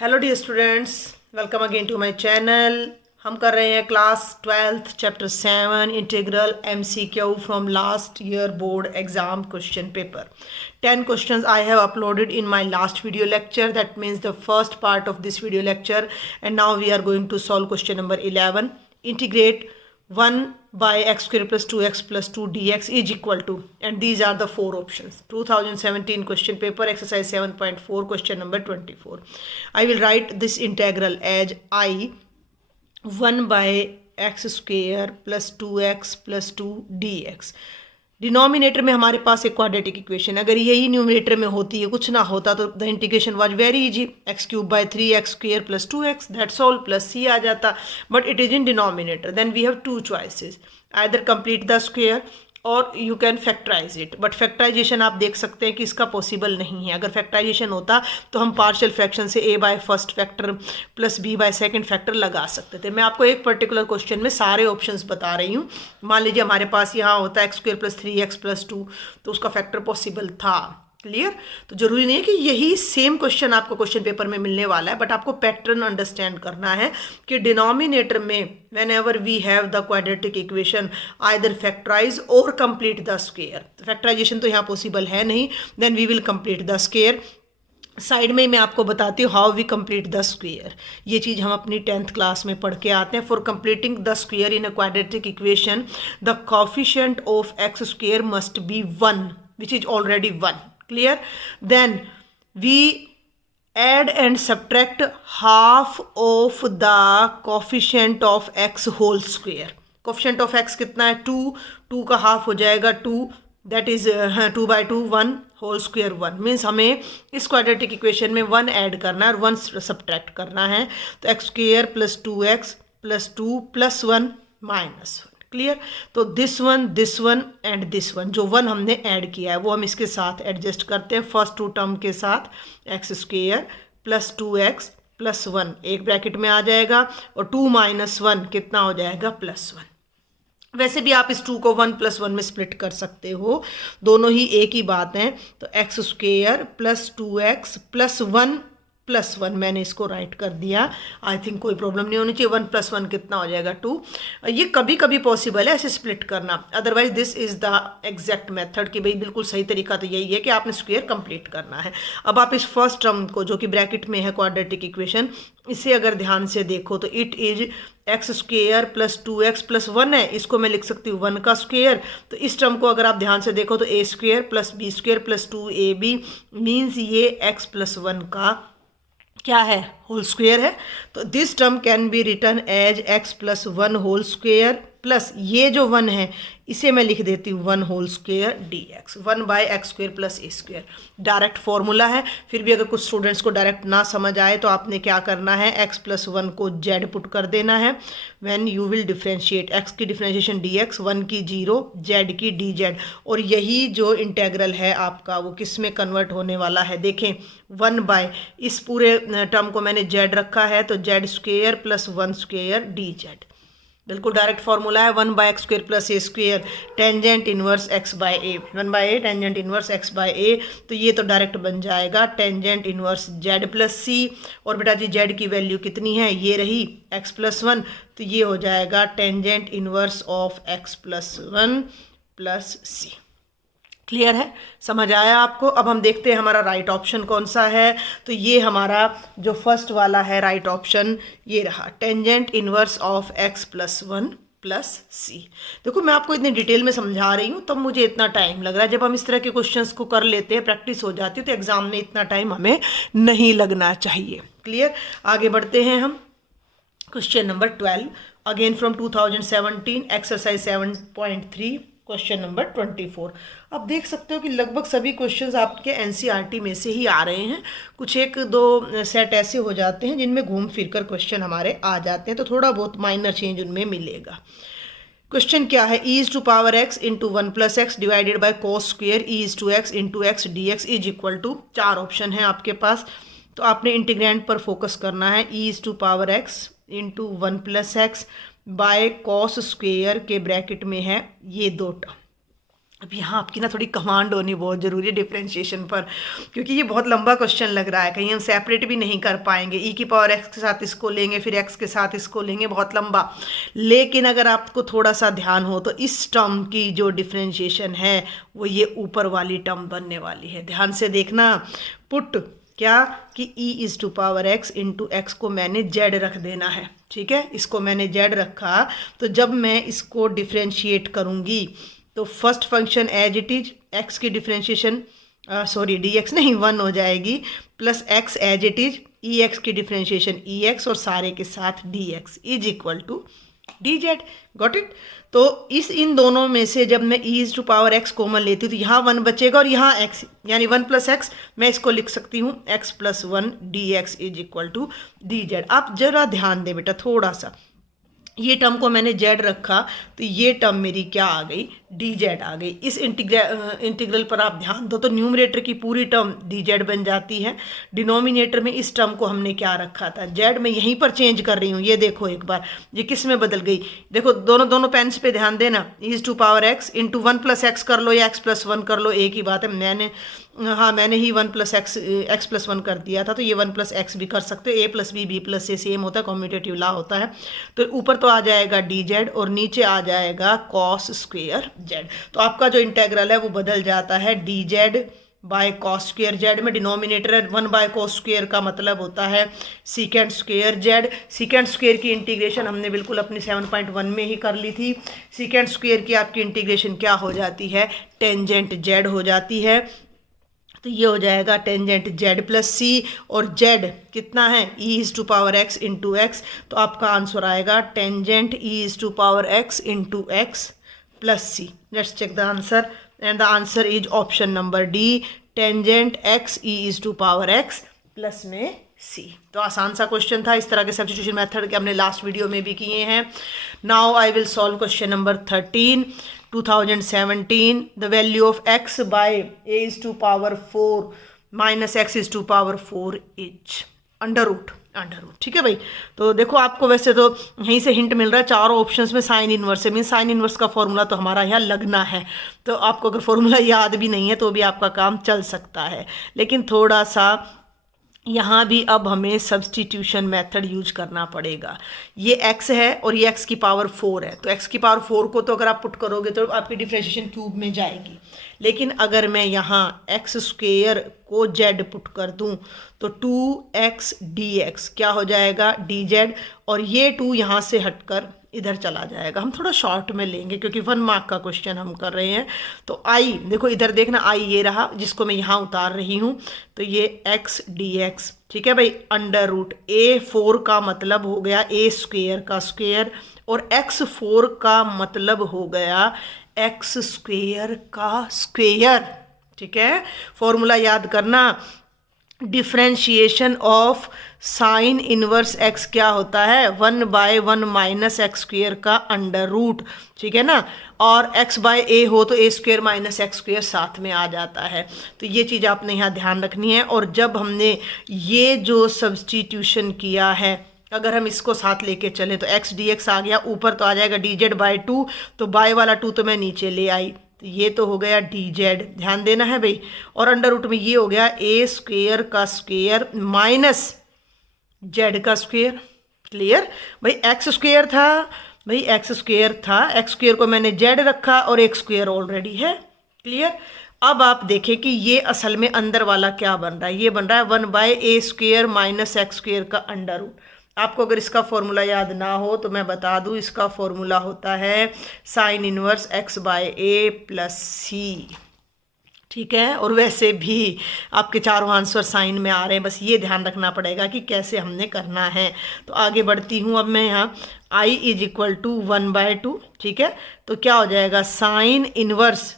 Hello dear students, welcome again to my channel. हम कर रहे हैं class 12th chapter 7 integral MCQ from last year board exam question paper. 10 questions I have uploaded in my last video lecture, that means the first part of this video lecture, and now we are going to solve question number 11. Integrate 1 by x square plus 2x plus 2 dx is equal to, and these are the four options. 2017 question paper exercise 7.4 question number 24. I will write this integral as I 1 by x square plus 2x plus 2 dx. Denominator में हमारे पास एक quadratic equation, अगर यही numerator में होती है, कुछ ना होता तो the integration was very easy, x cube by 3x square plus 2x, that's all, plus c आ जाता, but it is in denominator. Then we have two choices, either complete the square और you can factorise it, but factorisation आप देख सकते हैं कि इसका possible नहीं है। अगर फैक्टराइजेशन होता तो हम पार्शियल फ्रैक्शन से a by first factor plus b by second factor लगा सकते थे। मैं आपको एक पर्टिकुलर क्वेश्चन में सारे ऑप्शंस बता रही हूँ। मान लीजिए हमारे पास यहाँ होता है x square plus 3x plus 2, तो उसका फैक्टर पॉसिबल था। क्लियर? तो जरूरी नहीं है कि यही सेम क्वेश्चन आपको क्वेश्चन पेपर में मिलने वाला है, बट आपको पैटर्न अंडरस्टैंड करना है कि डिनोमिनेटर में whenever we have the quadratic equation either factorize or complete the square. Factorization तो यहाँ पॉसिबल है नहीं, then we will complete the square. Side में मैं आपको बताती हूँ how we complete the square. ये चीज़ हम अपनी 10th क्लास में पढ़ के आते हैं। For completing the square in a quadratic equation the coefficient of x square must be 1, which is already 1. Clear? Then we add and subtract half of the coefficient of x whole square. Coefficient of x कितना है? 2. 2 का half हो जाएगा 2, that is 2 by 2 1 whole square 1 means हमें इस quadratic equation में 1 add करना है और 1 सब्ट्रैक्ट करना है। तो x square plus 2x plus 2 plus 1 minus 1। Clear? तो this one and this one, जो 1 हमने ऐड किया है वो हम इसके साथ एडजस्ट करते हैं फर्स्ट टू टर्म के साथ। X square plus 2x plus 1 एक ब्रैकेट में आ जाएगा और 2 माइनस 1 कितना हो जाएगा? प्लस 1। वैसे भी आप इस 2 को 1 प्लस 1 में स्प्लिट कर सकते हो, दोनों ही एक ही बात है। तो x square plus 2x plus 1 plus 1 मैंने इसको राइट कर दिया। आई थिंक कोई प्रॉब्लम नहीं होनी चाहिए। 1 प्लस 1 कितना हो जाएगा? 2। ये कभी कभी पॉसिबल है ऐसे स्प्लिट करना, otherwise this is the exact method कि भाई बिल्कुल सही तरीका तो यही है कि आपने स्क्वायर कंप्लीट करना है। अब आप इस फर्स्ट टर्म को जो कि ब्रैकेट में है क्वाड्रेटिक इक्वेशन, इसे अगर ध्यान से देखो तो it is x square plus 2x plus 1 है, इसको मैं लिख सकती हूँ 1 का स्क्वायर। तो इस टर्म को अगर आप ध्यान से देखो तो a square plus b square plus 2ab means ये x प्लस 1 का क्या है? होल स्क्वायर है। तो this term can be written as X plus 1 whole square plus ये जो 1 है इसे मैं लिख देती हूँ 1 whole square d x, 1 by x square plus a square. Direct formula है। फिर भी अगर कुछ स्टूडेंट्स को डायरेक्ट ना समझ आए तो आपने क्या करना है, एक्स प्लस 1 को जेड पुट कर देना है। When you will differentiate, x की डिफ्रेंशिएशन डी एक्स, 1 की 0, जेड की डी जेड। और यही जो इंटेग्रल है आपका वो किस में कन्वर्ट होने वाला है? देखें, 1 बाय इस पूरे टर्म को मैंने जेड रखा है तो z square plus 1 square d z. बिल्कुल डायरेक्ट फॉर्मूला है। 1 by x square plus a square tangent inverse x by a, 1 by a tangent inverse x by a. तो ये तो डायरेक्ट बन जाएगा tangent inverse z plus c. और बेटा जी Z की वैल्यू कितनी है? ये रही एक्स प्लस 1, तो ये हो जाएगा tangent inverse of x plus 1 plus C. Clear है? समझ आया आपको? अब हम देखते हैं हमारा राइट ऑप्शन कौन सा है। तो ये हमारा जो फर्स्ट वाला है राइट ऑप्शन ये रहा, tangent inverse of x plus 1 plus c. देखो मैं आपको इतनी डिटेल में समझा रही हूँ तब मुझे इतना टाइम लग रहा है। जब हम इस तरह के क्वेश्चंस को कर लेते हैं, प्रैक्टिस हो जाती है, तो एग्जाम में इतना टाइम हमें नहीं लगना चाहिए। क्लियर? आगे बढ़ते हैं हम। Question number 12 again from 2017 exercise 7.3 question number 24। अब देख सकते हो कि लगभग सभी क्वेश्चंस आपके एनसीईआरटी में से ही आ रहे हैं। कुछ एक दो सेट ऐसे हो जाते हैं जिनमें घूम फिर कर क्वेश्चन हमारे आ जाते हैं, तो थोड़ा बहुत माइनर चेंज उनमें मिलेगा। क्वेश्चन क्या है? e is to power x into 1 plus X divided by cos square e is to x into X D X is equal to. 4 option है आपके पास, तो आपने इंटीग्रेंड पर फोकस करना है। e is to power x into 1 plus X by cos square के bracket में है ये 2 टर्म। अब यहाँ आपकी ना थोड़ी कमांड होनी बहुत ज़रूरी है डिफ्रेंशिएशन पर, क्योंकि ये बहुत लंबा क्वेश्चन लग रहा है, कहीं हम सेपरेट भी नहीं कर पाएंगे। ई की पावर एक्स के साथ इसको लेंगे, फिर एक्स के साथ इसको लेंगे, बहुत लंबा। लेकिन अगर आपको थोड़ा सा ध्यान हो तो इस टर्म की जो डिफ्रेंशिएशन है वो ये ऊपर वाली टर्म बनने वाली है। ध्यान से देखना, पुट क्या कि e is to power x into x को मैंने जेड रख देना है, ठीक है। इसको मैंने जेड रखा, तो जब मैं इसको डिफ्रेंशिएट करूँगी तो first function as it is X की डिफ्रेंशिएशन सॉरी डी एक्स नहीं 1 हो जाएगी, plus X as it is E X की डिफ्रेंशिएशन ई एक्स और सारे के साथ D X is equal to D Z. Got it. तो इन दोनों में से जब मैं E is to power X common लेती हूँ तो यहाँ 1 बचेगा और यहाँ x, यानी 1 प्लस एक्स मैं इसको लिख सकती हूँ x plus 1 D X is equal to D Z. आप जरा ध्यान दें बेटा थोड़ा सा, ये टर्म को मैंने जेड रखा तो ये टर्म मेरी क्या आ गई, डी जेड आ गई। इस इंटीग्रल पर आप ध्यान दो तो न्यूमरेटर की पूरी टर्म डी जेड बन जाती है। डिनोमिनेटर में इस टर्म को हमने क्या रखा था, जेड। मैं यहीं पर चेंज कर रही हूँ, ये देखो एक बार ये किस में बदल गई। देखो दोनों पेन्स पे ध्यान देना, is to power x into 1 plus X कर लो या एक्स प्लस 1 कर लो, एक ही बात है। मैंने ही 1 प्लस एक्स प्लस 1 कर दिया था, तो ये 1 प्लस एक्स भी कर सकते हो। ए प्लस बी प्लस से सेम होता है, कॉम्यूटेटिव लॉ होता है। तो ऊपर तो आ जाएगा डी जेड और नीचे आ जाएगा कॉस स्क्वेयर जेड। तो आपका जो इंटेग्रल है वो बदल जाता है D Z bye cos square Z में। डिनोमिनेटर 1 बाय कॉस स्क्वेयर का मतलब होता है secant square Z. Secant square की इंटीग्रेशन हमने बिल्कुल अपनी 7.1 में ही कर ली थी। सीकेंड स्क्वेयर की आपकी इंटीग्रेशन क्या हो जाती है, टेंजेंट जेड हो जाती है। तो ये हो जाएगा टेंजेंट जेड प्लस सी, और जेड कितना है, E is to power x into X. तो आपका आंसर आएगा tangent E is to power x into X plus C. Let's check the answer and the answer is option number D, tangent X E is to power X plus में C. तो आसान सा question था। इस तरह के substitution method के हमने लास्ट वीडियो में भी किए हैं। Now I will solve question number 13 2017। The value of x by a is to power 4 minus X is to power 4 is under root. ठीक है भाई। तो देखो आपको वैसे तो यहीं से हिंट मिल रहा है, चारों ऑप्शंस में साइन इनवर्स है, मीन साइन इनवर्स का फॉर्मूला तो हमारा यहाँ लगना है। तो आपको अगर फॉर्मूला याद भी नहीं है तो भी आपका काम चल सकता है, लेकिन थोड़ा सा यहाँ भी अब हमें सब्स्टिट्यूशन मेथड यूज करना पड़ेगा। ये x है और ये x की पावर 4 है, तो x की पावर 4 को तो अगर आप पुट करोगे तो आपकी डिफ्रेंशिएशन क्यूब में जाएगी। लेकिन अगर मैं यहाँ x स्क्वेयर को z पुट कर दूँ तो 2x dx क्या हो जाएगा, dz, और ये 2 यहाँ से हटकर इधर चला जाएगा। हम थोड़ा शॉर्ट में लेंगे क्योंकि 1 मार्क का क्वेश्चन हम कर रहे हैं। तो आई देखो इधर देखना, आई ये रहा जिसको मैं यहाँ उतार रही हूँ, तो ये x dx, ठीक है भाई, अंडर रूट a4 का मतलब हो गया a स्क्वेयर का स्क्वेयर, और x4 का मतलब हो गया x स्क्वेयर का स्क्वेयर। ठीक है, फॉर्मूला याद करना, differentiation of sine inverse x क्या होता है, 1 बाय 1 माइनस एक्स स्क्वेयर का अंडर रूट। ठीक है ना, और x बाय a हो तो a square minus x square साथ में आ जाता है। तो ये चीज़ आपने यहाँ ध्यान रखनी है। और जब हमने ये जो सब्स्टिट्यूशन किया है, अगर हम इसको साथ लेके चले तो x dx आ गया, ऊपर तो आ जाएगा dz बाय 2, तो बाय वाला 2 तो मैं नीचे ले आई, तो ये तो हो गया dz, ध्यान देना है भाई। और अंडर रूट में ये हो गया a स्क्वेयर का स्क्वेयर माइनस z का स्क्वेयर। क्लियर भाई, x स्क्वेयर था भाई, x स्क्वेयर था, x स्क्वेयर को मैंने z रखा और एक स्क्वेयर ऑलरेडी है। क्लियर। अब आप देखें कि ये असल में अंदर वाला क्या बन रहा है, ये बन रहा है 1 by a square minus x square का अंडर रूट। आपको अगर इसका फॉर्मूला याद ना हो तो मैं बता दूं, इसका फॉर्मूला होता है sine inverse x by a plus c. ठीक है, और वैसे भी आपके चारों आंसर साइन में आ रहे हैं, बस ये ध्यान रखना पड़ेगा कि कैसे हमने करना है। तो आगे बढ़ती हूँ अब मैं यहाँ, i is equal to 1 by 2। ठीक है, तो क्या हो जाएगा, साइन इनवर्स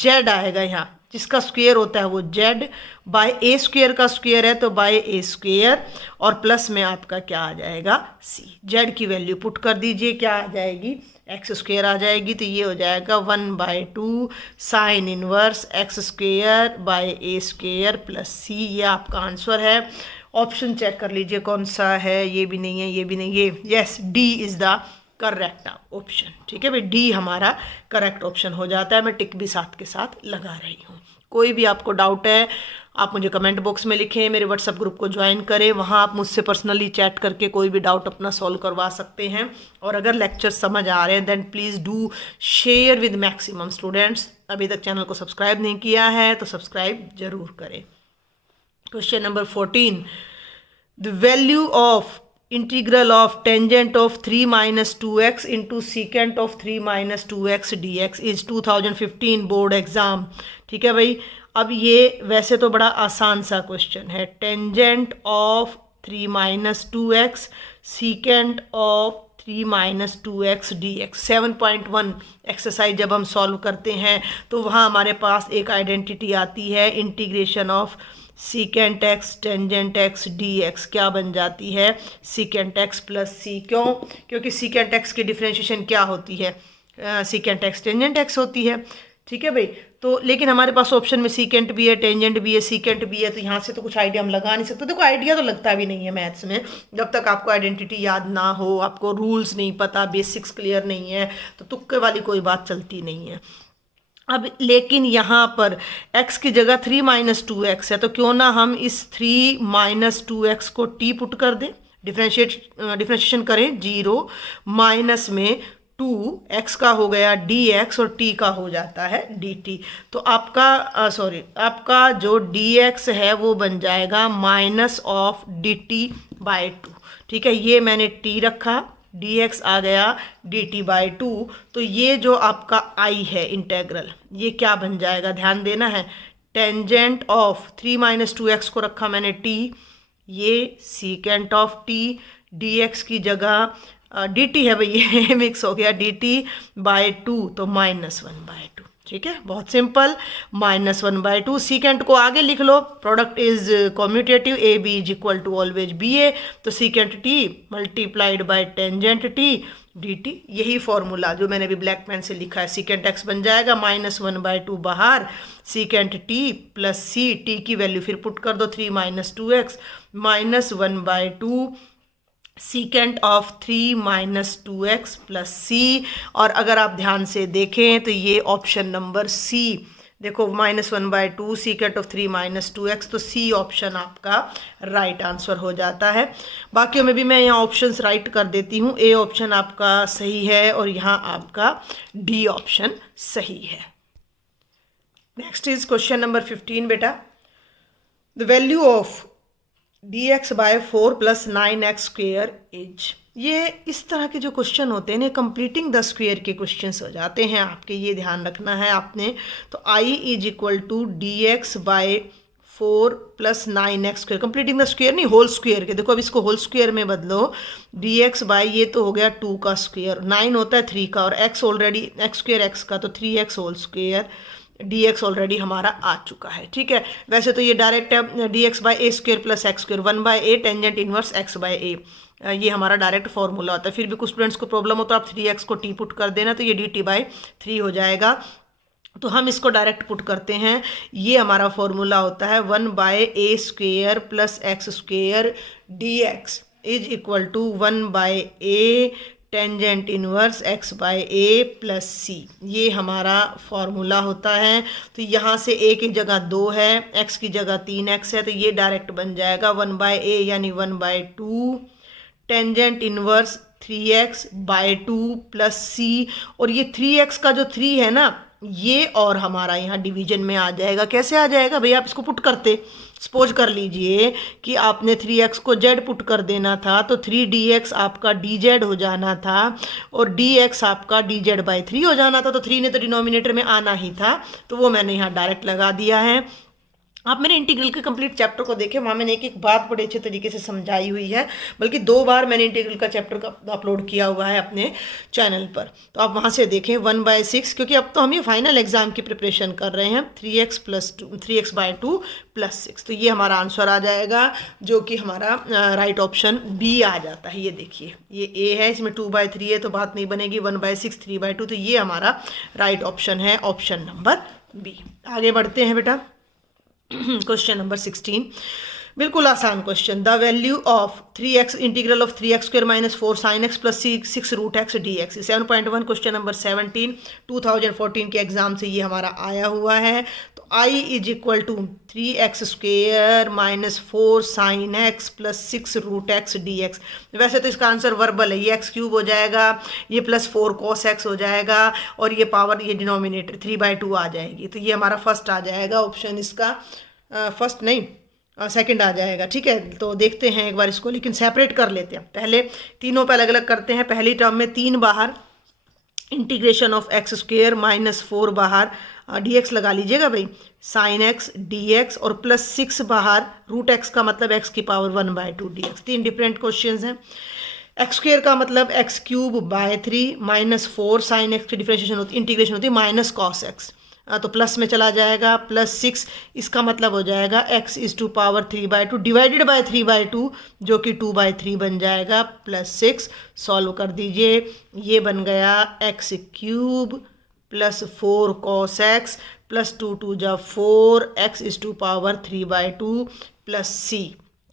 z आएगा यहाँ, जिसका स्क्वेयर होता है वो z, बाय a स्क्वेयर का स्क्वेयर है तो बाय a स्क्वेयर, और प्लस में आपका क्या आ जाएगा c। z की वैल्यू पुट कर दीजिए, क्या आ जाएगी, x स्क्वेयर आ जाएगी। तो ये हो जाएगा 1 by 2 sine inverse x square by a square plus c। ये आपका आंसर है। ऑप्शन चेक कर लीजिए कौन सा है, ये भी नहीं है, ये भी नहीं, ये yes D is the correct option. ठीक है भाई, डी हमारा करेक्ट ऑप्शन हो जाता है। मैं टिक भी साथ के साथ लगा रही हूँ। कोई भी आपको डाउट है आप मुझे कमेंट बॉक्स में लिखें, मेरे व्हाट्सएप ग्रुप को ज्वाइन करें, वहाँ आप मुझसे पर्सनली चैट करके कोई भी डाउट अपना सॉल्व करवा सकते हैं। और अगर लेक्चर समझ आ रहे हैं then please do share with maximum students. अभी तक चैनल को सब्सक्राइब नहीं किया है तो सब्सक्राइब जरूर करें। Question number 14, the value of integral of tangent of 3 minus 2x into secant of 3 minus 2x dx is 2015 board exam. ठीक है भाई, अब ये वैसे तो बड़ा आसान सा क्वेश्चन है। Tangent of 3 minus 2x secant of 3 minus 2x dx 7.1 exercise जब हम सॉल्व करते हैं तो वहाँ हमारे पास एक आइडेंटिटी आती है, integration of secant x tangent x D x क्या बन जाती है, सीकेंट एक्स प्लस सी। क्यों? क्योंकि सीकेंट एक्स की डिफ्रेंशिएशन क्या होती है, सीकेंट एक्स टेंजेंट एक्स होती है। ठीक है भाई, तो लेकिन हमारे पास ऑप्शन में सीकेंट भी है, टेंजेंट भी है, सीकेंट भी है, तो यहाँ से तो कुछ आइडिया हम लगा नहीं सकते। देखो आइडिया तो लगता भी नहीं है मैथ्स में जब तक आपको आइडेंटिटी याद ना हो, आपको रूल्स नहीं पता, बेसिक्स क्लियर नहीं है, तो तुक्के वाली कोई बात चलती नहीं है। अब लेकिन यहाँ पर x की जगह 3 माइनस 2x है, तो क्यों ना हम इस 3 माइनस 2x को t पुट कर दें, डिफ्रेंशिएशन करें 0 माइनस में 2x का हो गया dx और t का हो जाता है dt। तो आपका जो dx है वो बन जाएगा माइनस ऑफ dt बाय 2। ठीक है, ये मैंने t रखा, dx आ गया dt बाई 2, तो ये जो आपका i है इंटेग्रल ये क्या बन जाएगा, ध्यान देना है। टेंजेंट ऑफ 3 माइनस 2x को रखा मैंने t, ये सीकेंट ऑफ t, dx की जगह dt है भाई, ये मिक्स हो गया dt बाई 2, तो माइनस 1 बाई 2। ठीक है, बहुत सिंपल, माइनस 1 बाई 2। सीकेंट को आगे लिख लो, product is commutative, a b is equal to always b a, तो secant t multiplied by tangent t d t. यही फॉर्मूला जो मैंने अभी ब्लैक पेन से लिखा है, सीकेंट एक्स बन जाएगा माइनस 1 बाई 2 बाहर, secant t plus c, t की वैल्यू फिर पुट कर दो 3 minus 2x minus 1 by 2 secant of 3 minus 2x plus c. और अगर आप ध्यान से देखें तो ये ऑप्शन नंबर सी, देखो minus 1 by 2 secant of 3 minus 2x, तो सी ऑप्शन आपका राइट आंसर हो जाता है। बाकियों में भी मैं यहाँ ऑप्शंस राइट कर देती हूँ, ए ऑप्शन आपका सही है और यहाँ आपका डी ऑप्शन सही है। नेक्स्ट इज क्वेश्चन नंबर 15 बेटा, the value of dx by 4 plus 9x square is. ये इस तरह के जो क्वेश्चन होते हैं कंप्लीटिंग द स्क्वेयर के क्वेश्चंस हो जाते हैं आपके, ये ध्यान रखना है आपने। तो i is equal to dx by 4 plus 9x square, completing the square नहीं होल स्क्वेयर के। देखो अब इसको होल स्क्वेयर में बदलो, dx बाय ये तो हो गया 2 का स्क्वेयर, 9 होता है 3 का, और x already x square x का, तो 3x whole square, dx already हमारा आ चुका है। ठीक है, वैसे तो ये डायरेक्ट है dx by a square plus x square 1 by a tangent inverse x by a, ये हमारा डायरेक्ट फॉर्मूला होता है। फिर भी कुछ स्टूडेंट्स को प्रॉब्लम हो तो आप 3x को t पुट कर देना, तो ये dt बाई 3 हो जाएगा। तो हम इसको डायरेक्ट पुट करते हैं, ये हमारा फॉर्मूला होता है 1 by a square plus x square dx is equal to 1 by a tangent inverse x by a plus c, ये हमारा फॉर्मूला होता है। तो यहाँ से a की जगह 2 है, x की जगह 3x है, तो ये डायरेक्ट बन जाएगा 1 बाई ए यानी 1 by 2 tangent inverse 3x by 2 plus c. और ये 3x का जो 3 है ना, ये और हमारा यहाँ डिवीजन में आ जाएगा। कैसे आ जाएगा भैया, आप इसको पुट करते, सपोज कर लीजिए कि आपने 3x को z पुट कर देना था, तो 3dx आपका dz हो जाना था और dx आपका dz बाई 3 हो जाना था। तो 3 ने तो डिनोमिनेटर में आना ही था, तो वो मैंने यहाँ डायरेक्ट लगा दिया है। आप मेरे इंटीग्रल के कंप्लीट चैप्टर को देखें, वहाँ मैंने एक एक बात बड़े अच्छे तरीके से समझाई हुई है, बल्कि 2 बार मैंने इंटीग्रल का चैप्टर का अपलोड किया हुआ है अपने चैनल पर, तो आप वहाँ से देखें 1/6, क्योंकि अब तो हम ये फाइनल एग्जाम की प्रिपरेशन कर रहे हैं। 3x बाई 2 प्लस 6, तो ये हमारा आंसर आ जाएगा, जो कि हमारा राइट ऑप्शन बी आ जाता है। ये देखिए ये ए है, इसमें 2/3 है तो बात नहीं बनेगी, 1/6 3/2, तो ये हमारा राइट ऑप्शन है, ऑप्शन नंबर बी। आगे बढ़ते हैं बेटा, क्वेश्चन नंबर 16, बिल्कुल आसान question. The value of 3x integral of 3x² minus 4 sin x plus 6 root X D X. 7.1 question number 17 2014 के एग्जाम से ये हमारा आया हुआ है। तो i is equal to 3x² minus 4 sin x plus 6 root X D X. वैसे तो इसका आंसर वर्बल है, ये x³ हो जाएगा, ये प्लस 4 cos x हो जाएगा, और ये पावर ये डिनोमिनेटर 3/2 आ जाएगी। तो ये हमारा फर्स्ट आ जाएगा ऑप्शन इसका, फर्स्ट नहीं सेकंड आ जाएगा। ठीक है, तो देखते हैं एक बार इसको, लेकिन सेपरेट कर लेते हैं। पहले तीनों पे अलग अलग करते हैं। पहली टर्म में 3 बाहर, इंटीग्रेशन ऑफ x² माइनस 4 बाहर, dx लगा लीजिएगा भाई, sin x dx, और प्लस 6 बाहर, रूट x का मतलब x की पावर 1/2 dx। 3 डिफरेंट क्वेश्चंस हैं। x² का मतलब x³/3 माइनस 4 sin x की डिफरेंशिएशन होती है, इंटीग्रेशन होती है माइनस cos x, तो प्लस में चला जाएगा, प्लस 6, इसका मतलब हो जाएगा x is to power 3/2 divided by 3/2 जो कि 2/3 बन जाएगा, प्लस 6 सॉल्व कर दीजिए, ये बन गया x³ plus 4 cos x plus 2 2 जा 4 x is to power 3/2 plus c।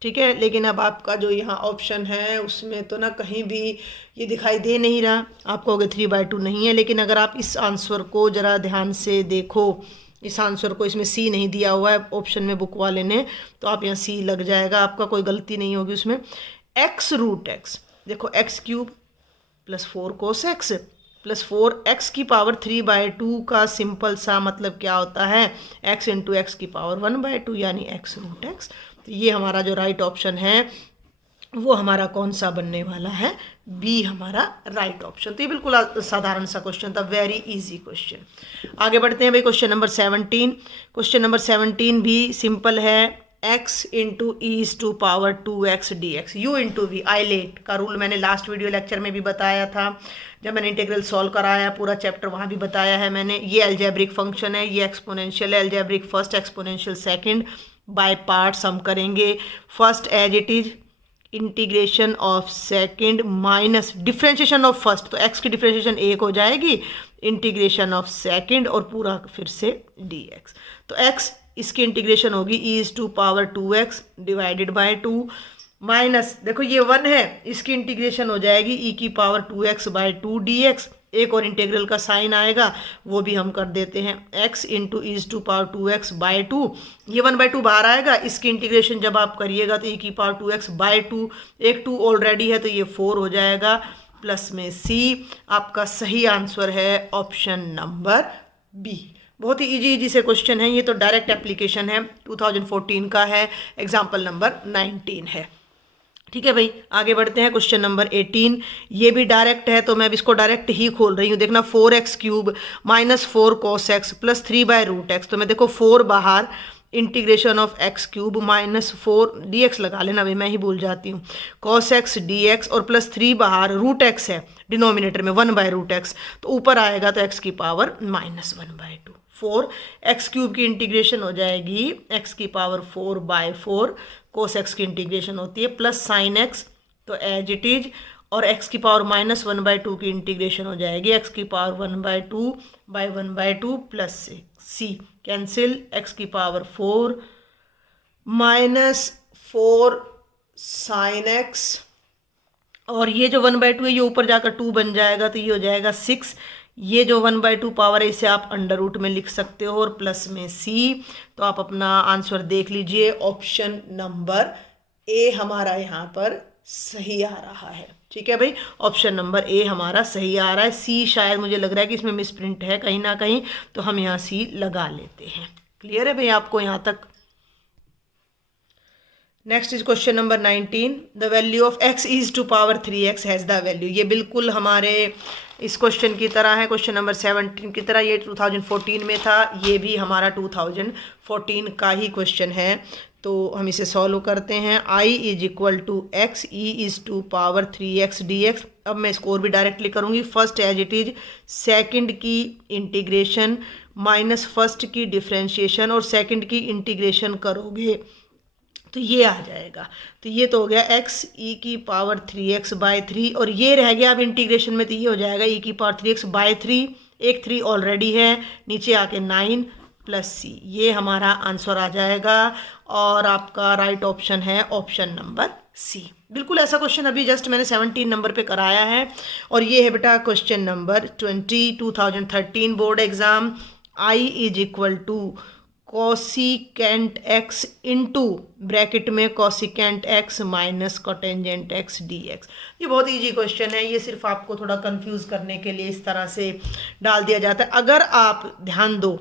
ठीक है, लेकिन अब आपका जो यहाँ ऑप्शन है उसमें तो ना कहीं भी ये दिखाई दे नहीं रहा। आप कहोगे 3/2 नहीं है, लेकिन अगर आप इस आंसर को ज़रा ध्यान से देखो, इस आंसर को, इसमें सी नहीं दिया हुआ है ऑप्शन में बुक वाले ने, तो आप यहाँ सी लग जाएगा, आपका कोई गलती नहीं होगी उसमें। x रूट एक्स, देखो x³ plus 4 cos x plus 4x की पावर 3/2 का सिंपल सा मतलब क्या होता है, x इंटू एक्स की पावर 1/2 यानी x रूट एक्स। तो ये हमारा जो राइट ऑप्शन है वो हमारा कौन सा बनने वाला है, बी हमारा राइट ऑप्शन। तो ये बिल्कुल साधारण सा क्वेश्चन था, वेरी इजी क्वेश्चन। आगे बढ़ते हैं भाई, क्वेश्चन नंबर 17। क्वेश्चन नंबर 17 भी सिंपल है, x into e to power 2x dx, u into v. ILATE का रूल मैंने लास्ट वीडियो लेक्चर में भी बताया था, जब मैंने इंटीग्रल सॉल्व कराया पूरा चैप्टर, वहाँ भी बताया है मैंने। ये अलजेब्रिक फंक्शन है, ये एक्सपोनेंशियल है, algebraic first, exponential second, by parts हम करेंगे। First as it is, integration of second minus differentiation of first, तो x की डिफ्रेंशिएशन 1 हो जाएगी, इंटीग्रेशन ऑफ सेकंड और पूरा फिर से dx। तो x इसकी इंटीग्रेशन होगी e to power 2x divided by 2, minus देखो ये 1 है, इसकी इंटीग्रेशन हो जाएगी ई की पावर 2x/2 dx। एक और इंटीग्रल का साइन आएगा, वो भी हम कर देते हैं, x into e to power 2x/2, ये 1/2 बाहर आएगा, इसकी इंटीग्रेशन जब आप करिएगा तो ई की पावर 2x/2, एक 2 ऑलरेडी है तो ये 4 हो जाएगा, प्लस में c। आपका सही आंसर है ऑप्शन नंबर बी। बहुत ही इजी से क्वेश्चन है ये, तो डायरेक्ट एप्लीकेशन है, 2014 का है, एग्जाम्पल नंबर 19 है। ठीक है भाई, आगे बढ़ते हैं, क्वेश्चन नंबर 18। ये भी डायरेक्ट है, तो मैं अब इसको डायरेक्ट ही खोल रही हूँ। देखना 4x³ minus 4 cos x plus 3/√x, तो मैं देखो 4 बाहर, integration of x³ minus 4 dx लगा लेना भाई, मैं ही भूल जाती हूँ, cos x dx, और प्लस 3 बाहर, रूट x है डिनोमिनेटर में 1/√x, तो ऊपर आएगा तो x की पावर माइनस 1/2। 4 x³ की इंटीग्रेशन हो जाएगी x की पावर 4/4, cos x की इंटीग्रेशन होती है प्लस sin x, तो एज इट इज, और x की पावर माइनस 1/2 की इंटीग्रेशन हो जाएगी x की power 1/2/1/2 plus c, cancel, x की पावर 4 माइनस 4 sin x, और ये जो 1/2 है ये ऊपर जाकर 2 बन जाएगा, तो ये हो जाएगा 6। ये जो 1/2 पावर है इसे आप अंडर रूट में लिख सकते हो, और प्लस में c। तो आप अपना आंसर देख लीजिए, ऑप्शन नंबर ए हमारा यहाँ पर सही आ रहा है। ठीक है भाई, ऑप्शन नंबर ए हमारा सही आ रहा है। सी शायद मुझे लग रहा है कि इसमें मिसप्रिंट है कहीं ना कहीं, तो हम यहाँ सी लगा लेते हैं। क्लियर है भाई आपको यहाँ तक? Next is question number 19। The value of x is to power 3x has the value. ये बिल्कुल हमारे इस क्वेश्चन की तरह है, क्वेश्चन नंबर 17 की तरह। ये 2014 में था, ये भी हमारा 2014 का ही क्वेश्चन है। तो हम इसे सॉल्व करते हैं। i is equal to x, E is to power 3x dx। अब मैं इसको और भी डायरेक्टली करूँगी। First as it is, second की इंटीग्रेशन माइनस फर्स्ट की डिफ्रेंशिएशन, और सेकंड की इंटीग्रेशन करोगे तो ये आ जाएगा। तो ये तो हो गया x e की पावर 3x/3, और ये रह गया अब इंटीग्रेशन में, तो ये हो जाएगा e की पावर 3x/3, एक 3 ऑलरेडी है, नीचे आके 9 प्लस सी, ये हमारा आंसर आ जाएगा और आपका राइट ऑप्शन है ऑप्शन नंबर सी। बिल्कुल ऐसा क्वेश्चन अभी जस्ट मैंने 17 नंबर पे कराया है और ये है बेटा question number 2013 board exam. I is equal to cosecant x into bracket में cosecant x minus cotangent x D x. ये बहुत इजी क्वेश्चन है, ये सिर्फ आपको थोड़ा कंफ्यूज करने के लिए इस तरह से डाल दिया जाता है। अगर आप ध्यान दो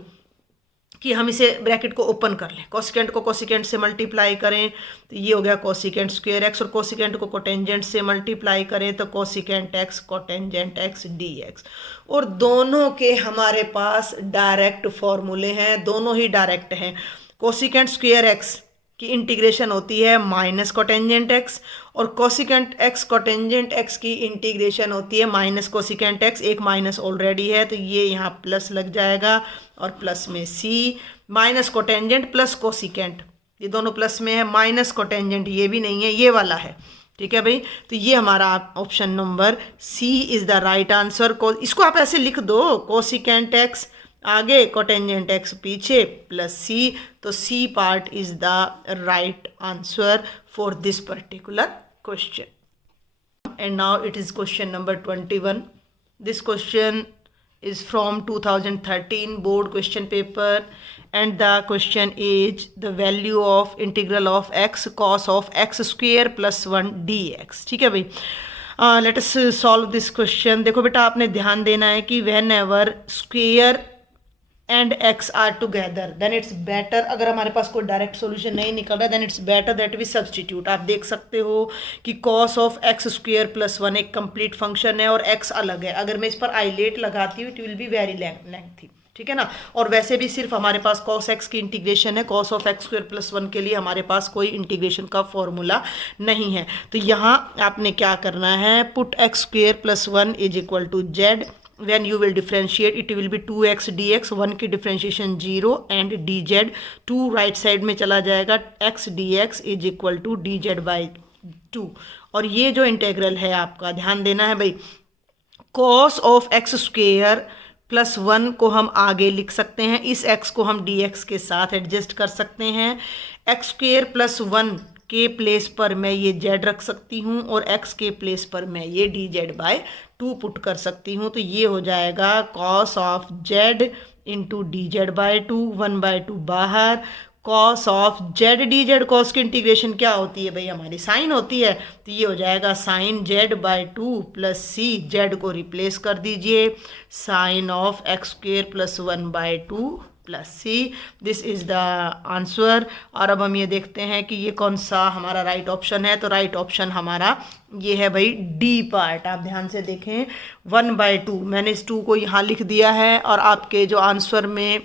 कि हम इसे ब्रैकेट को ओपन कर लें, कोसिकेंट को कोसिकेंट से मल्टीप्लाई करें तो ये हो गया कोसिकेंट स्क्वायर एक्स, और कोसिकेंट को कोटेंजेंट से मल्टीप्लाई करें तो cosecant x cotangent x D x. और दोनों के हमारे पास डायरेक्ट फॉर्मूले हैं, दोनों ही डायरेक्ट हैं। कोसिकेंट स्क्वायर एक्स की इंटीग्रेशन होती है माइनस कोटेंजेंट एक्स, और कोसिकेंट एक्स कोटेंजेंट एक्स की इंटीग्रेशन होती है माइनस कोसिकेंट एक्स। एक माइनस ऑलरेडी है तो ये यहाँ प्लस लग जाएगा और प्लस में सी, माइनस कोटेंजेंट प्लस कोसिकेंट, ये दोनों प्लस में है, माइनस कोटेंजेंट ये भी नहीं है, ये वाला है। ठीक है भाई, तो ये हमारा option number C is the right answer. इसको आप ऐसे लिख दो, कोसिकेंट एक्स आगे कोटेंजेंट एक्स पीछे प्लस सी, तो C part is the right answer for this particular question. And now it is question number 21। This question is from 2013 board question paper and the question is the value of integral of x cos of x square plus 1 dx। ठीक है भाई, let us solve this question। देखो बेटा आपने ध्यान देना है कि whenever square and x are together then it's better, अगर हमारे पास कोई डायरेक्ट सॉल्यूशन नहीं निकल रहा then it's better that we substitute. आप देख सकते हो कि cos of x square plus 1 एक कंप्लीट फंक्शन है और एक्स अलग है। अगर मैं इस पर आइलेट लगाती हूँ it will be very lengthy, ठीक है ना। और वैसे भी सिर्फ हमारे पास कॉस एक्स की इंटीग्रेशन है, cos of x square plus 1 के लिए हमारे पास कोई इंटीग्रेशन का फॉर्मूला नहीं है। तो यहाँ आपने क्या करना है, put x square plus 1 is equal to z, when you will differentiate it will be 2x dx, 1 की differentiation 0 and dz 2 right side में चला जाएगा, x dx is equal to dz by 2। और ये जो इंटेग्रल है आपका ध्यान देना है भाई, cos of x square plus 1 को हम आगे लिख सकते हैं, इस x को हम dx के साथ एडजस्ट कर सकते हैं। एक्स स्क्वेयर प्लस 1 के प्लेस पर मैं ये z रख सकती हूँ और x के प्लेस पर मैं ये dz बाय 2 पुट कर सकती हूँ। तो ये हो जाएगा cos of z into dz by 2, 1/2 बाहर, cos of z dz, cos की इंटीग्रेशन क्या होती है भाई हमारी साइन होती है, तो ये हो जाएगा साइन z बाय 2 प्लस सी, z को रिप्लेस कर दीजिए, sine of x square plus 1/2 plus सी, दिस इज़ द आंसर। और अब हम ये देखते हैं कि ये कौन सा हमारा राइट ऑप्शन है, तो राइट ऑप्शन हमारा ये है भाई डी पार्ट। आप ध्यान से देखें 1/2 मैंने इस 2 को यहाँ लिख दिया है और आपके जो आंसर में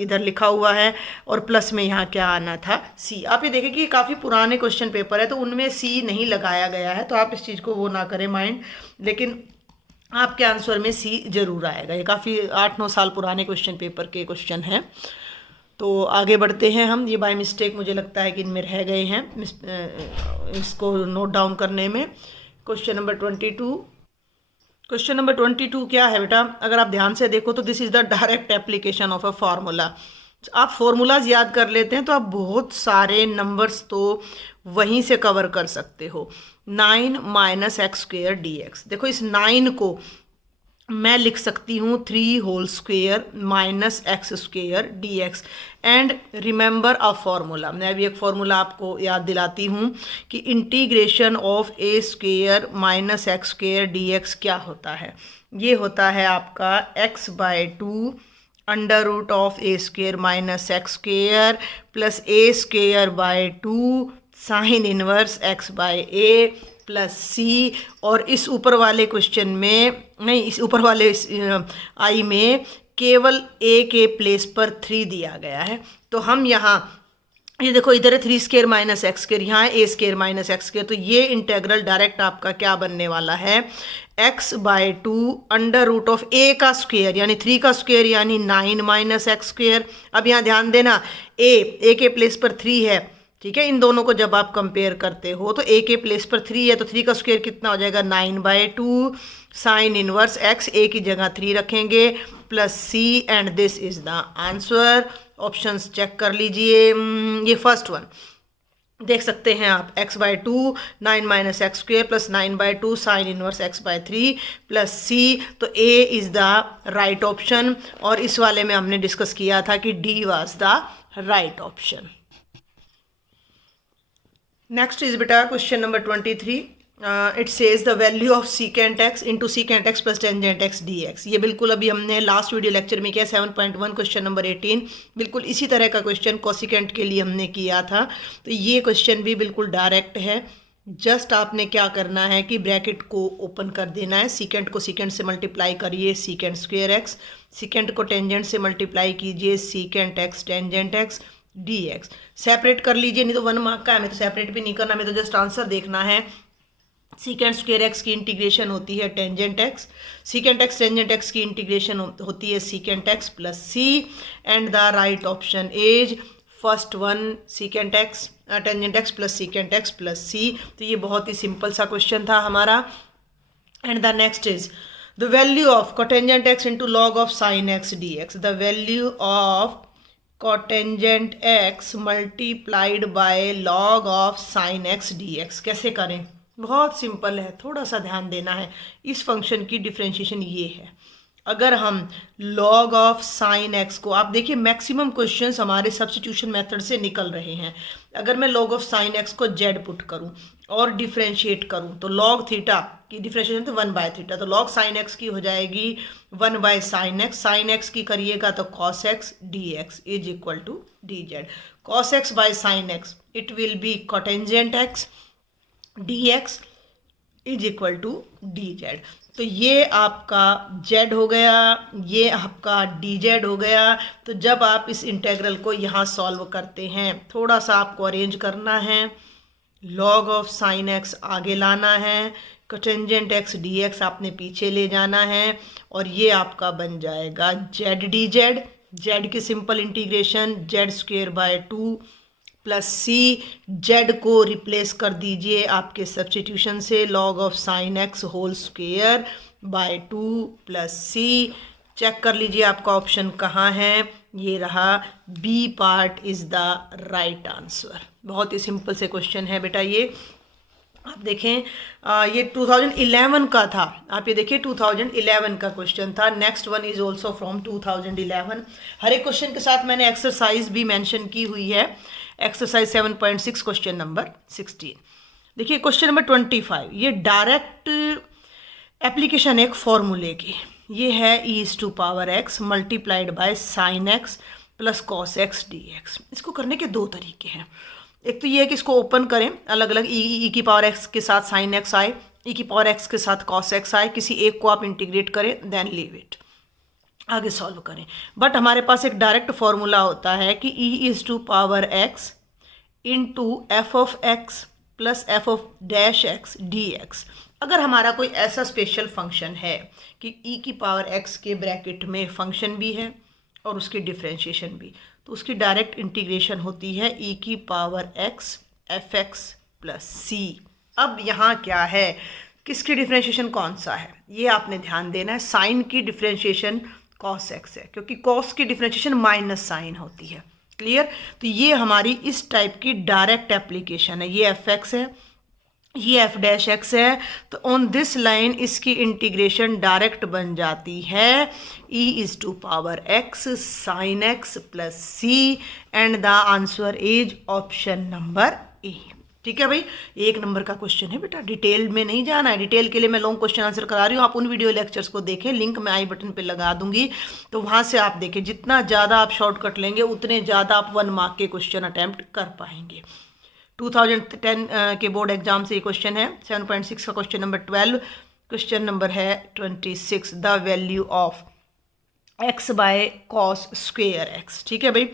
इधर लिखा हुआ है और प्लस में यहाँ क्या आना था सी। आप ये देखें कि ये काफ़ी पुराने क्वेश्चन पेपर है तो उनमें सी नहीं लगाया गया है, तो आप इस चीज़ को वो ना करें माइंड, लेकिन आपके आंसर में सी जरूर आएगा। ये काफ़ी 8-9 साल पुराने क्वेश्चन पेपर के क्वेश्चन हैं। तो आगे बढ़ते हैं हम, ये बाय मिस्टेक मुझे लगता है कि इनमें रह गए हैं इसको नोट डाउन करने में। क्वेश्चन नंबर 22, क्वेश्चन नंबर 22 क्या है बेटा, अगर आप ध्यान से देखो तो this is the direct application of a formula. आप फॉर्मूलाज याद कर लेते हैं तो आप बहुत सारे नंबर्स तो वहीं से कवर कर सकते हो। 9 minus x square d x, देखो इस 9 को मैं लिख सकती हूँ 3 whole square minus x square d x. And remember a formula, मैं भी एक फॉर्मूला आपको याद दिलाती हूँ कि integration of a square minus x square d x क्या होता है, ये होता है आपका x/2 under root of a square minus x square plus a square by 2 sine inverse x bye A plus c. और इस ऊपर वाले क्वेश्चन में नहीं, इस ऊपर वाले आई में केवल a के प्लेस पर 3 दिया गया है, तो हम यहाँ ये देखो इधर है 3 स्क्वेयर माइनस एक्स स्क्वेयर, यहाँ है a square minus x square, तो ये इंटेग्रल डायरेक्ट आपका क्या बनने वाला है x/2 under root of a का स्क्वेयर यानी 3 का स्क्वेयर यानी 9 माइनस एक्स स्क्वेयर। अब यहाँ ध्यान देना a के प्लेस पर 3 है, ठीक है, इन दोनों को जब आप कंपेयर करते हो तो ए के प्लेस पर 3 है तो 3 का स्क्वायर कितना हो जाएगा 9/2 साइन इनवर्स एक्स, ए की जगह 3 रखेंगे plus C and this is the answer. Options check कर लीजिए। ये फर्स्ट वन देख सकते हैं आप, x/2 9 - x square plus 9/2 sine inverse x/3 plus सी, तो A is the right option. और इस वाले में हमने डिस्कस किया था कि D was the right option. Next is बेटा question number 23। It says the value of secant x into secant x plus tangent x D x. ये बिल्कुल अभी हमने लास्ट वीडियो लेक्चर में किया 7.1 क्वेश्चन नंबर 18, बिल्कुल इसी तरह का क्वेश्चन कोसिकेंट के लिए हमने किया था। तो ये क्वेश्चन भी बिल्कुल डायरेक्ट है। जस्ट आपने क्या करना है कि ब्रैकेट को ओपन कर देना है, सीकेंट को सीकेंट से मल्टीप्लाई करिए सीकेंट स्क्वेयर एक्स, सीकेंट को टेंजेंट से मल्टीप्लाई कीजिए secant x tangent x D x. Separate कर लीजिए, नहीं तो 1 मार्क का हमें तो सेपरेट भी नहीं करना, हमें तो जस्ट आंसर देखना है। सीकेंट स्क्वेयर एक्स की इंटीग्रेशन होती है tangent x, secant x tangent x की इंटीग्रेशन होती है secant x plus C, and the right option is first one secant x tangent x plus secant x plus सी। तो ये बहुत ही सिंपल सा क्वेश्चन था हमारा। And the next is the value of cotangent x into log of sine x D x. The value of cotangent x multiplied by log of sine x D x कैसे करें? बहुत simple है, थोड़ा सा ध्यान देना है। इस फंक्शन की डिफरेंशिएशन ये है, अगर हम log ऑफ साइन एक्स को, आप देखिए मैक्सिमम क्वेश्चंस हमारे सब्स्टिट्यूशन मेथड से निकल रहे हैं। अगर मैं log ऑफ साइन एक्स को z पुट करूं और डिफरेंशिएट करूं तो log थीटा की डिफरेंशिएशन तो 1/θ, तो log साइन एक्स की हो जाएगी 1/sin x, साइन एक्स की करिएगा तो cos x dx is equal to dz। cos x by sine x it will be cotangent x dx is equal to dz। तो ये आपका z हो गया, ये आपका dz हो गया। तो जब आप इस इंटेग्रल को यहाँ सॉल्व करते हैं, थोड़ा सा आपको अरेंज करना है, log ऑफ साइन x आगे लाना है, कोटेंजेंट x dx आपने पीछे ले जाना है, और ये आपका बन जाएगा z dz। z की simple integration z² / 2 plus c, z को रिप्लेस कर दीजिए आपके सब्स्टिट्यूशन से, log of sine x whole square by 2 plus c. Check कर लीजिए आपका ऑप्शन कहाँ है, ये रहा, B part is the right answer. बहुत ही सिंपल से क्वेश्चन है बेटा ये। आप देखें ये 2011 का था, आप ये देखिए 2011 का क्वेश्चन था। Next one is also from 2011। हर एक क्वेश्चन के साथ मैंने एक्सरसाइज भी मेंशन की हुई है। Exercise 7.6 question number 16। देखिए क्वेश्चन नंबर 25, ये डायरेक्ट एप्लीकेशन एक फॉर्मूले की, ये है e⁻x multiplied by sine x plus cos x D x. इसको करने के दो तरीके हैं। एक तो ये है कि इसको ओपन करें, अलग अलग e⁻x के साथ साइन एक्स आए, e⁻x के साथ कॉस एक्स आए, किसी एक को आप इंटीग्रेट करें, देन लीव इट, आगे सॉल्व करें। बट हमारे पास एक डायरेक्ट फॉर्मूला होता है कि e⁻x into f(x) plus f(-x) dx। अगर हमारा कोई ऐसा स्पेशल फंक्शन है कि e⁻x के ब्रैकेट में फंक्शन भी है और उसकी डिफरेंशिएशन भी, तो उसकी डायरेक्ट इंटीग्रेशन होती है e⁻x fx प्लस c। अब यहाँ क्या है, किसकी डिफरेंशिएशन कौन सा है, ये आपने ध्यान देना है। साइन की डिफरेंशिएशन cos x है, क्योंकि cos की डिफरेंशिएशन माइनस साइन होती है। क्लियर? तो ये हमारी इस टाइप की डायरेक्ट एप्लीकेशन है। ये fx है, ये f'(x) है, तो ऑन दिस लाइन इसकी इंटीग्रेशन डायरेक्ट बन जाती है e⁻x sin x plus c, and the answer is option number A. ठीक है भाई, एक नंबर का क्वेश्चन है बेटा, डिटेल में नहीं जाना है। डिटेल के लिए मैं लॉन्ग क्वेश्चन आंसर करा रही हूँ, आप उन वीडियो लेक्चर्स को देखें, लिंक मैं आई बटन पे लगा दूंगी, तो वहाँ से आप देखें। जितना ज़्यादा आप शॉर्टकट लेंगे उतने ज़्यादा आप 1 मार्क के क्वेश्चन अटैम्प्ट कर पाएंगे। 2010 के बोर्ड एग्जाम से ये क्वेश्चन है। 7.6 का क्वेश्चन नंबर 12। क्वेश्चन नंबर है 26, the value of x bye cos square x. ठीक है भाई,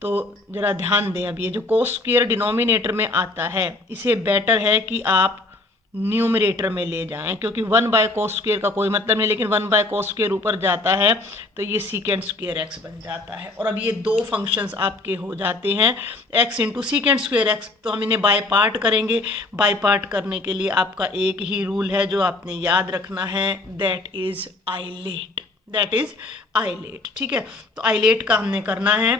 तो ज़रा ध्यान दें, अब ये जो कॉस स्क्वेयर डिनोमिनेटर में आता है, इसे बेटर है कि आप न्यूमरेटर में ले जाएं, क्योंकि 1/cos² का कोई मतलब नहीं, लेकिन 1/cos² ऊपर जाता है तो ये sec² x बन जाता है। और अब ये दो फंक्शंस आपके हो जाते हैं x इंटू sec² x। तो हम इन्हें बाय पार्ट करेंगे। बाय पार्ट करने के लिए आपका एक ही रूल है जो आपने याद रखना है, दैट इज आइलेट। ठीक है, तो आइलेट का हमने करना है।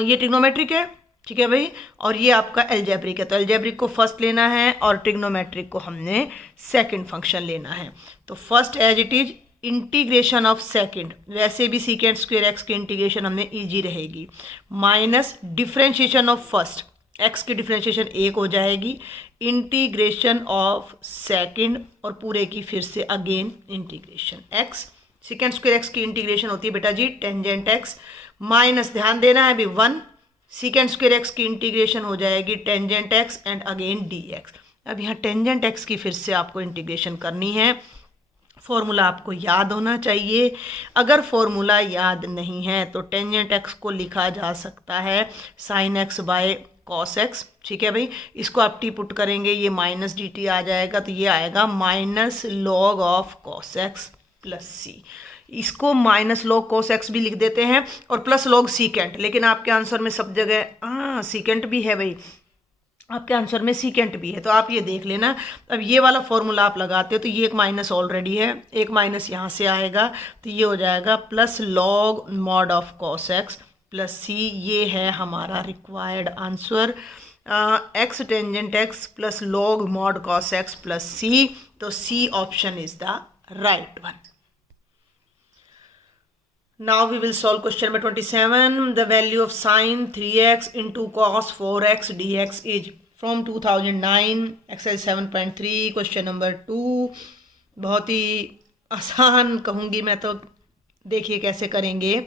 ये ट्रिग्नोमेट्रिक है, ठीक है भाई, और ये आपका एल्जेब्रिक है। तो एल्जेब्रिक को फर्स्ट लेना है और ट्रिग्नोमेट्रिक को हमने सेकंड फंक्शन लेना है। तो first as it is integration of second, वैसे भी sec² x की इंटीग्रेशन हमें इजी रहेगी, minus differentiation of first, x की डिफ्रेंशिएशन एक हो जाएगी, इंटीग्रेशन ऑफ सेकंड और पूरे की फिर से again integration x। sec² x की इंटीग्रेशन होती है बेटा जी टेंजेंट x, माइनस ध्यान देना है अभी 1, sec² x की इंटीग्रेशन हो जाएगी tangent x and again dx। अब यहाँ टेंजेंट x की फिर से आपको इंटीग्रेशन करनी है। फॉर्मूला आपको याद होना चाहिए। अगर फॉर्मूला याद नहीं है तो टेंजेंट x को लिखा जा सकता है sin x by cos x। ठीक है भाई, इसको आप टी पुट करेंगे, ये माइनस dt आ जाएगा, तो ये आएगा minus log of cos x plus c. इसको माइनस log cos x भी लिख देते हैं और प्लस log सीकेंट, लेकिन आपके आंसर में सब जगह सीकेंट भी है भाई, आपके आंसर में सीकेंट भी है, तो आप ये देख लेना। अब ये वाला फॉर्मूला आप लगाते हो तो ये एक माइनस ऑलरेडी है, एक माइनस यहाँ से आएगा, तो ये हो जाएगा plus log mod of cos x plus c. ये है हमारा required answer, x tangent x plus log mod cos x plus सी। तो c option is the right one. Now we will solve question number 27. The value of sin 3x into cos 4x dx is from 2009 exercise 7.3 question number 2। बहुत ही आसान कहूँगी मैं तो, देखिए कैसे करेंगे,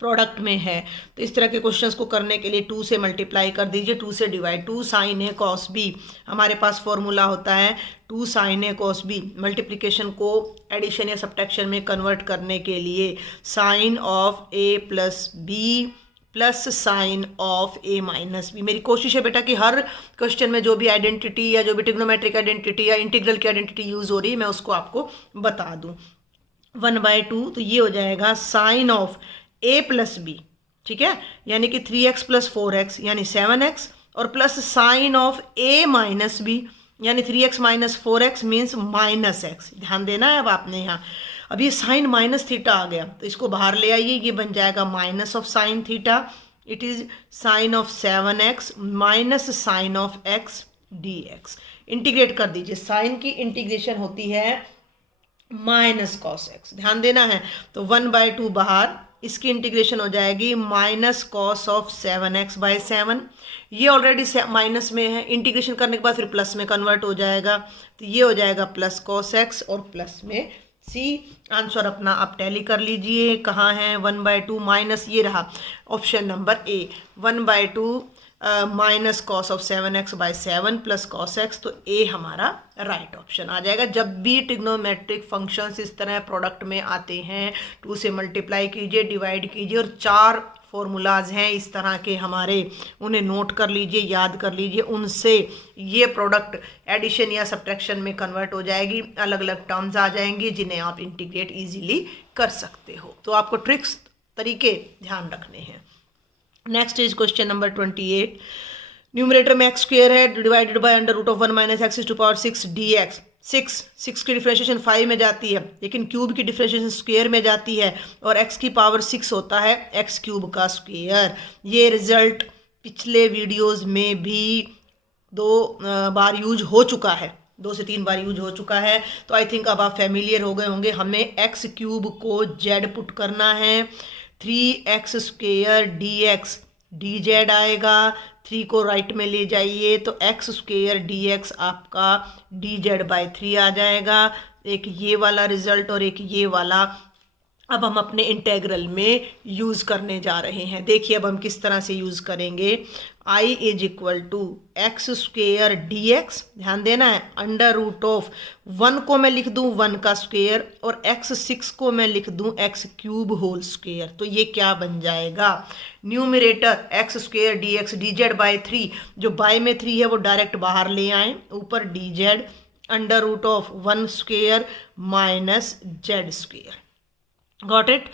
product में है तो इस तरह के क्वेश्चंस को करने के लिए 2 से मल्टीप्लाई कर दीजिए, 2 से divide, 2 sin a cos b, हमारे पास फॉर्मूला होता है 2 sin a cos b। Multiplication को एडिशन या सब्ट्रैक्शन में कन्वर्ट करने के लिए sin of a plus b plus sine of a minus B. मेरी कोशिश है बेटा कि हर क्वेश्चन में जो भी आइडेंटिटी या जो भी ट्रिग्नोमेट्रिक आइडेंटिटी या इंटीग्रल की आइडेंटिटी यूज़ हो रही है मैं उसको आपको बता दूँ। 1/2, तो ये हो जाएगा sine of a plus B, ठीक है, यानी कि 3x प्लस 4x यानी 7x, और plus sine of a minus B यानी 3x minus 4x means minus x। ध्यान देना है अब आपने यहाँ, अब ये साइन माइनस थीटा आ गया तो इसको बाहर ले आइए, ये बन जाएगा minus of sine theta, it is sine of 7x minus sine of x dx। Integrate कर दीजिए, साइन की इंटीग्रेशन होती है माइनस कॉस x, ध्यान देना है। तो 1/2 बाहर, इसकी इंटीग्रेशन हो जाएगी माइनस कॉस ऑफ 7x/7। ये ऑलरेडी माइनस में है, इंटीग्रेशन करने के बाद फिर प्लस में कन्वर्ट हो जाएगा, तो ये हो जाएगा प्लस कॉस x और प्लस में सी। आंसर अपना आप टैली कर लीजिए, कहाँ है 1/2 माइनस, ये रहा option number A, 1/2 minus cos of 7x/7 plus cos x, तो ए हमारा राइट ऑप्शन आ जाएगा। जब भी ट्रिग्नोमेट्रिक फंक्शंस इस तरह प्रोडक्ट में आते हैं 2 से मल्टीप्लाई कीजिए, डिवाइड कीजिए, और 4 फॉर्मूलाज हैं इस तरह के हमारे, उन्हें नोट कर लीजिए, याद कर लीजिए, उनसे ये प्रोडक्ट एडिशन या सब्ट्रैक्शन में कन्वर्ट हो जाएगी, अलग अलग टर्म्स आ जाएंगी जिन्हें आप इंटीग्रेट ईजिली कर सकते हो। तो आपको ट्रिक्स तरीके ध्यान रखने हैं। Next is question number 28। Numerator में x² है, divided by under root of 1 minus x⁻6 dx। 6 की डिफ्रेंशिएशन 5 में जाती है, लेकिन क्यूब की डिफ्रेंशिएशन स्क्वायर में जाती है, और x की पावर 6 होता है x³ का स्क्वायर। ये रिजल्ट पिछले वीडियोस में भी 2 बार यूज हो चुका है, 2 से 3 बार यूज हो चुका है, तो आई थिंक अब आप फैमिलियर हो गए होंगे। हमें x³ को z पुट करना है, 3x² dx dz आएगा, 3 को राइट में ले जाइए तो x² dx आपका dz/3 आ जाएगा। एक ये वाला रिजल्ट और एक ये वाला अब हम अपने इंटेग्रल में यूज़ करने जा रहे हैं। देखिए अब हम किस तरह से यूज़ करेंगे। I is equal to x square d x, ध्यान देना है, अंडर रूट ऑफ 1 को मैं लिख दूं 1 का स्क्वेयर और x6 को मैं लिख दूं x क्यूब होल स्क्वेयर। तो ये क्या बन जाएगा, numerator x square d x D Z by 3, जो बाय में 3 है वो डायरेक्ट बाहर ले आए, ऊपर d z under root of 1 square minus z square. Got it,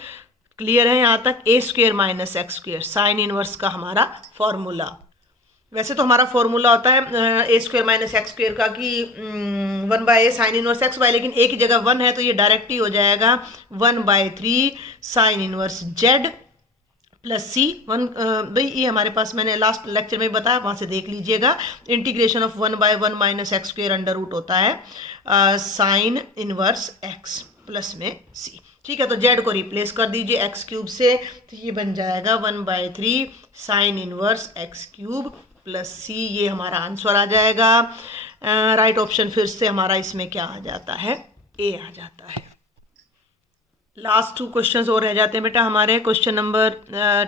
clear है यहाँ तक। A square minus x square sine inverse का हमारा फॉर्मूला। वैसे तो हमारा फॉर्मूला होता है a square minus x square का कि 1/a sign inverse x bye, लेकिन ए की जगह 1 है तो ये डायरेक्ट ही हो जाएगा 1/3 साइन इनवर्स जेड प्लस सी। भाई ये हमारे पास मैंने लास्ट लेक्चर में बताया, वहाँ से देख लीजिएगा। Integration of 1/1 minus x square under root होता है साइन इनवर्स एक्स प्लस में सी। ठीक है, तो जेड को रिप्लेस कर दीजिए एक्स क्यूब से, तो ये बन जाएगा 1/3 sine inverse x cube plus c. ये हमारा आंसर आ जाएगा। राइट ऑप्शन फिर से हमारा इसमें क्या आ जाता है, ए आ जाता है। लास्ट 2 क्वेश्चंस और रह जाते हैं बेटा हमारे। Question number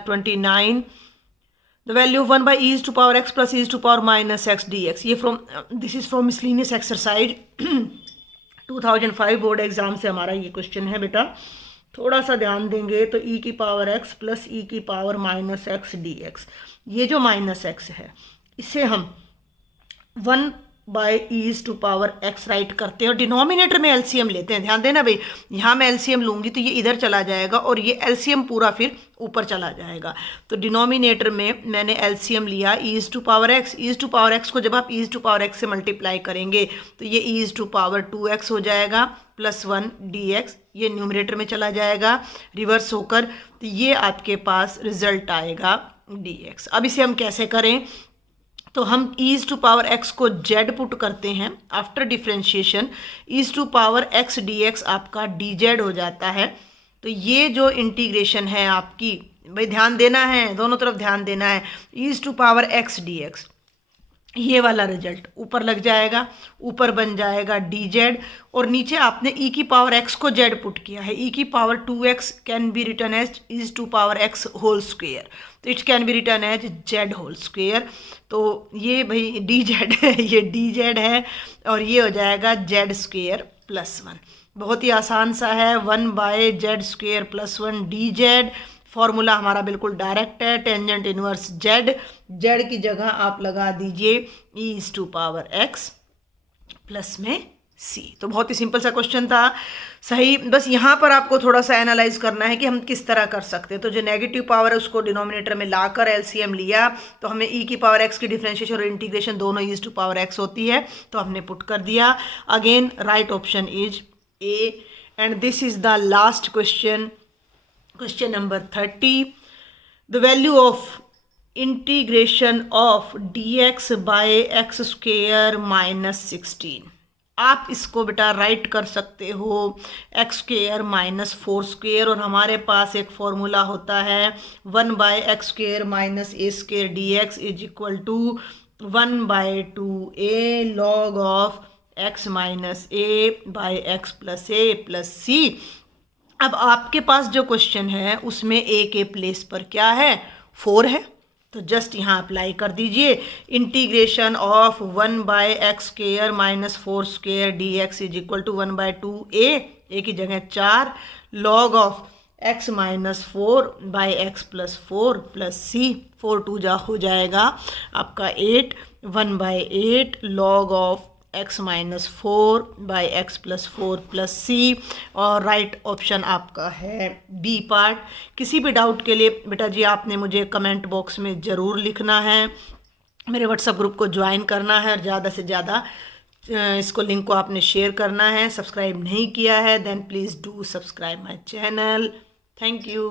29, the value of 1/e to power x plus e to power minus x dx। ये this is from miscellaneous exercise 2005 board exam से हमारा ये क्वेश्चन है बेटा। थोड़ा सा ध्यान देंगे तो e की पावर x प्लस e की पावर माइनस x dx, ये जो माइनस x है इसे हम 1/e to power x right करते हैं और डिनोमिनेटर में एलसीएम लेते हैं। ध्यान देना भाई, यहाँ मैं एलसीएम लूँगी तो ये इधर चला जाएगा और ये एलसीएम पूरा फिर ऊपर चला जाएगा। तो डिनोमिनेटर में मैंने एलसीएम लिया e to power x। e to power x को जब आप e टू पावर x से मल्टीप्लाई करेंगे तो ये e टू पावर 2x हो जाएगा प्लस 1 dx, ये न्यूमरेटर में चला जाएगा रिवर्स होकर, तो ये आपके पास रिजल्ट आएगा dx। अब इसे हम कैसे करें, तो हम e टू पावर x को z पुट करते हैं after differentiation, e to power x dx आपका dz हो जाता है। तो ये जो इंटीग्रेशन है आपकी, भाई ध्यान देना है, दोनों तरफ ध्यान देना है, e to power x dx, ये वाला रिजल्ट ऊपर लग जाएगा, ऊपर बन जाएगा dz और नीचे आपने e की पावर x को z पुट किया है। e की power 2x can be written as e to power x whole square, तो it can be written as z whole square. तो ये भाई dz है, ये dz है और ये हो जाएगा z स्क्वेयर प्लस 1। बहुत ही आसान सा है, 1/z square plus 1 dz। Formula हमारा बिल्कुल डायरेक्ट है, टेंजेंट इनवर्स z की जगह आप लगा दीजिए e टू पावर x प्लस में c। तो बहुत ही सिंपल सा क्वेश्चन था, सही। बस यहाँ पर आपको थोड़ा सा एनालाइज करना है कि हम किस तरह कर सकते हैं। तो जो नेगेटिव पावर है उसको डिनोमिनेटर में लाकर एलसीएम लिया, तो हमें e की पावर x की डिफरेंशिएशन और इंटीग्रेशन दोनों e टू पावर x होती है, तो हमने पुट कर दिया। Again right option is A and this is the last question. Question number 30, the value of integration of dx by x square minus 16। आप इसको बेटा राइट कर सकते हो एक्स स्क्वेयर माइनस 4 स्क्वेयर, और हमारे पास एक फॉर्मूला होता है 1/x square minus a square dx is equal to 1/2a log of x minus a by x plus a plus c। अब आपके पास जो क्वेश्चन है उसमें a के प्लेस पर क्या है, 4 है, तो जस्ट यहाँ अप्लाई कर दीजिए। Integration of 1/x square minus 4 square dx is equal to 1/2a, a की जगह 4 log of x minus 4 by x plus 4 plus c, 4 2 जा हो जाएगा आपका 8, 1/8 log of x minus 4 by x plus 4 plus c. और right option आपका है B part. किसी भी डाउट के लिए बेटा जी आपने मुझे कमेंट बॉक्स में ज़रूर लिखना है, मेरे व्हाट्सएप ग्रुप को ज्वाइन करना है और ज़्यादा से ज़्यादा इसको लिंक को आपने शेयर करना है। सब्सक्राइब नहीं किया है then please do subscribe my channel. Thank you.